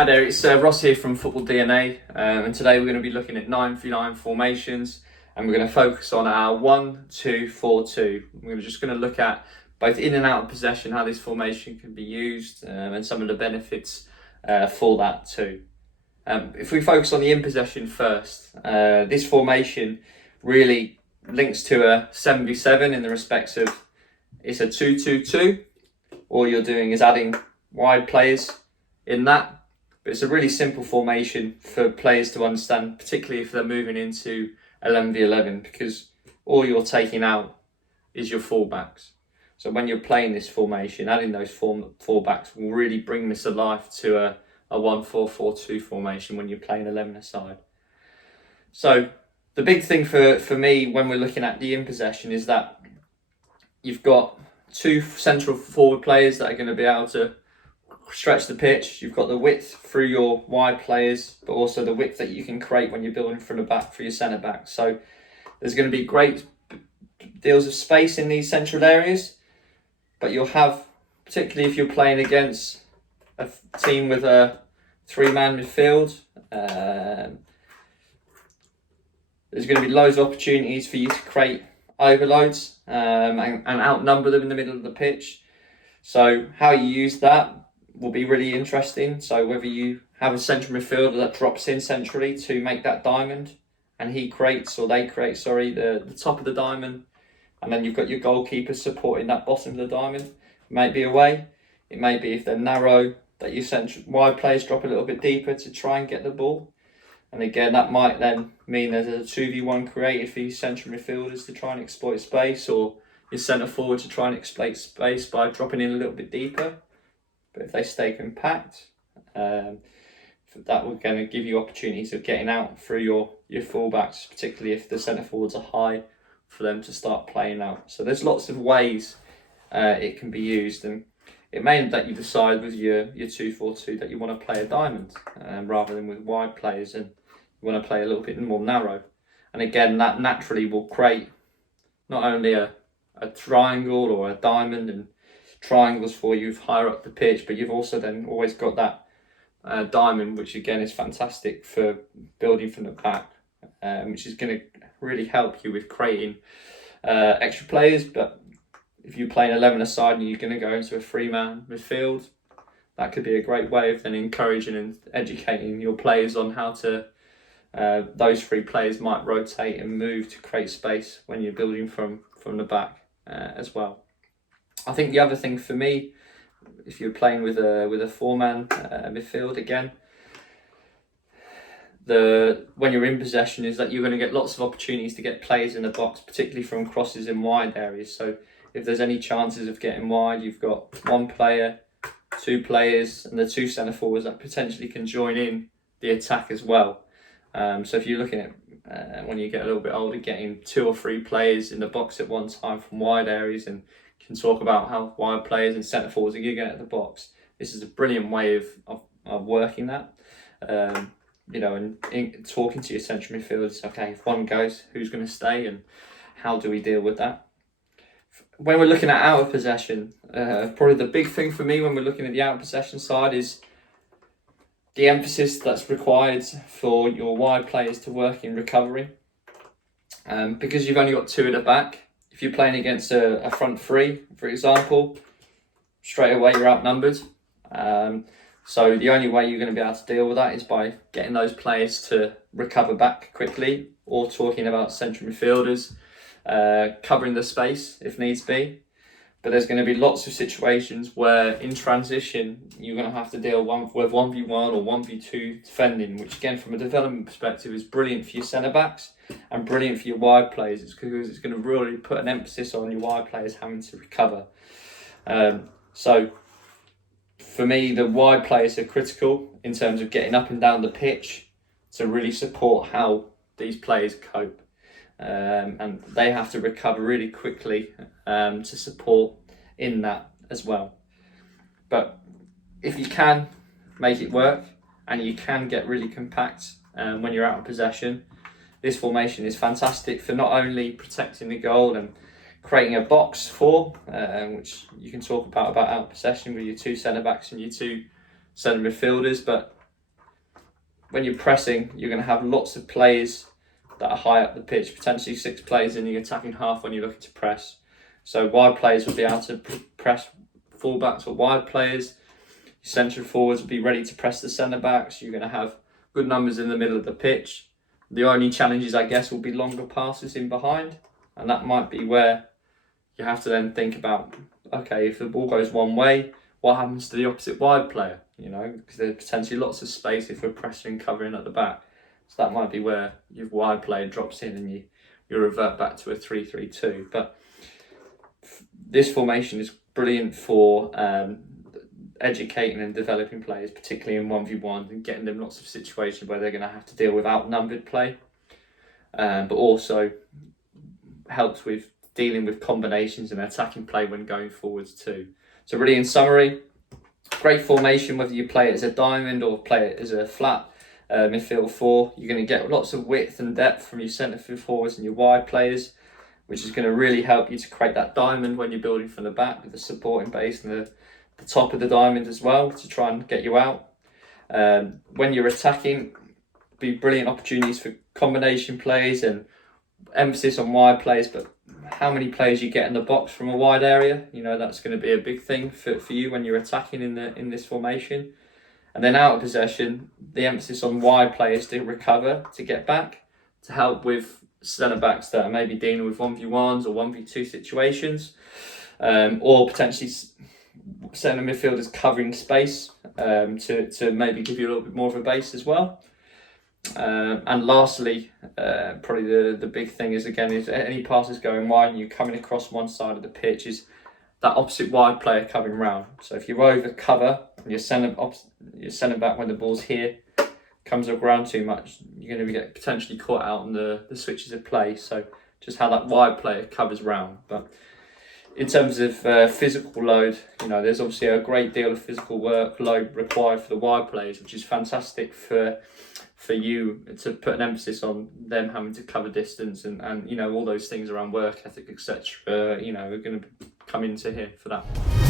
Hi there, it's Ross here from Football DNA, and today we're going to be looking at 9-3-9 formations, and we're going to focus on our 1-2-4-2. We're just going to look at both in and out of possession, how this formation can be used, and some of the benefits for that too. If we focus on the in possession first, this formation really links to a 7v7 in the respects of it's a 2-2-2. All you're doing is adding wide players in that. But it's a really simple formation for players to understand, particularly if they're moving into 11v11, because all you're taking out is your fullbacks. So when you're playing this formation, adding those fullbacks will really bring this alive to a 1-4-4-2 formation when you're playing 11 aside. So the big thing for me when we're looking at the in possession is that you've got two central forward players that are going to be able to stretch the pitch. You've got the width through your wide players, but also the width that you can create when you're building from the back for your centre back. So there's going to be great deals of space in these central areas, but you'll have, particularly if you're playing against a team with a three-man midfield, there's going to be loads of opportunities for you to create overloads and outnumber them in the middle of the pitch. So how you use that will be really interesting. So whether you have a central midfielder that drops in centrally to make that diamond, and they create, the top of the diamond, and then you've got your goalkeeper supporting that bottom of the diamond. It may be a way. It may be, if they're narrow, that your central wide players drop a little bit deeper to try and get the ball. And again, that might then mean there's a 2v1 created for your central midfielders to try and exploit space, or your centre forward to try and exploit space by dropping in a little bit deeper. But if they stay compact, that will going to give you opportunities of getting out through your fullbacks, particularly if the centre forwards are high, for them to start playing out. So there's lots of ways it can be used, and it may that you decide with your 2-4-2 that you want to play a diamond rather than with wide players, and you want to play a little bit more narrow. And again, that naturally will create not only a triangle or a diamond and triangles for you higher up the pitch, but you've also then always got that diamond, which again is fantastic for building from the back, which is going to really help you with creating extra players. But if you're playing 11 aside and you're going to go into a 3-man midfield, that could be a great way of then encouraging and educating your players on how to those 3 players might rotate and move to create space when you're building from the back as well. I think the other thing for me, if you're playing with a 4-man midfield again, when you're in possession, is that you're going to get lots of opportunities to get players in the box, particularly from crosses in wide areas. So if there's any chances of getting wide, you've got 1 player, 2 players, and the 2 centre forwards that potentially can join in the attack as well. So if you're looking at when you get a little bit older, getting 2 or 3 players in the box at one time from wide areas, and can talk about how wide players and centre forwards are going to get at the box. This is a brilliant way of working that. And talking to your central midfielders, okay, if one goes, who's going to stay, and how do we deal with that? When we're looking at out of possession, probably the big thing for me when we're looking at the out of possession side is the emphasis that's required for your wide players to work in recovery. Because you've only got 2 at the back, if you're playing against a front 3, for example, straight away you're outnumbered. So the only way you're going to be able to deal with that is by getting those players to recover back quickly, or talking about central midfielders covering the space if needs be. But there's going to be lots of situations where in transition you're going to have to deal with 1v1 or 1v2 defending, which again from a development perspective is brilliant for your centre backs and brilliant for your wide players. It's because it's going to really put an emphasis on your wide players having to recover. So for me, the wide players are critical in terms of getting up and down the pitch to really support how these players cope. And they have to recover really quickly to support in that as well. But if you can make it work and you can get really compact when you're out of possession, this formation is fantastic for not only protecting the goal and creating a box for, which you can talk about out of possession with your 2 centre backs and your 2 centre midfielders, but when you're pressing, you're going to have lots of players that are high up the pitch, potentially 6 players in the attacking half when you're looking to press. So wide players will be able to press fullbacks or wide players. Your central forwards will be ready to press the centre backs. You're going to have good numbers in the middle of the pitch. The only challenges, I guess, will be longer passes in behind, and that might be where you have to then think about, okay, if the ball goes one way, what happens to the opposite wide player? You know, because there's potentially lots of space if we're pressing and covering at the back. So that might be where your wide player drops in and you revert back to a 3-3-2. But this formation is brilliant for educating and developing players, particularly in 1v1, and getting them lots of situations where they're going to have to deal with outnumbered play, but also helps with dealing with combinations and attacking play when going forwards too. So really, in summary, great formation whether you play it as a diamond or play it as a flat midfield 4. You're going to get lots of width and depth from your centre forwards and your wide players, which is going to really help you to create that diamond when you're building from the back, with the supporting base and the top of the diamond as well, to try and get you out. When you're attacking, be brilliant opportunities for combination plays and emphasis on wide plays, but how many players you get in the box from a wide area, you know, that's going to be a big thing for you when you're attacking in this formation. And then out of possession, the emphasis on wide players to recover, to get back, to help with centre backs that are maybe dealing with 1v1s or 1v2 situations, or potentially centre midfielders covering space to maybe give you a little bit more of a base as well. And lastly, probably the big thing is, again, if any passes going wide and you're coming across one side of the pitch, is that opposite wide player coming round. So if you over cover and your centre back when the ball's here comes up around too much, you're going to get potentially caught out on the switches of play. So just how that wide player covers round. But in terms of physical load, you know, there's obviously a great deal of physical workload required for the wide players, which is fantastic for you to put an emphasis on them having to cover distance and you know, all those things around work ethic, etc. You know, we're going to come into here for that.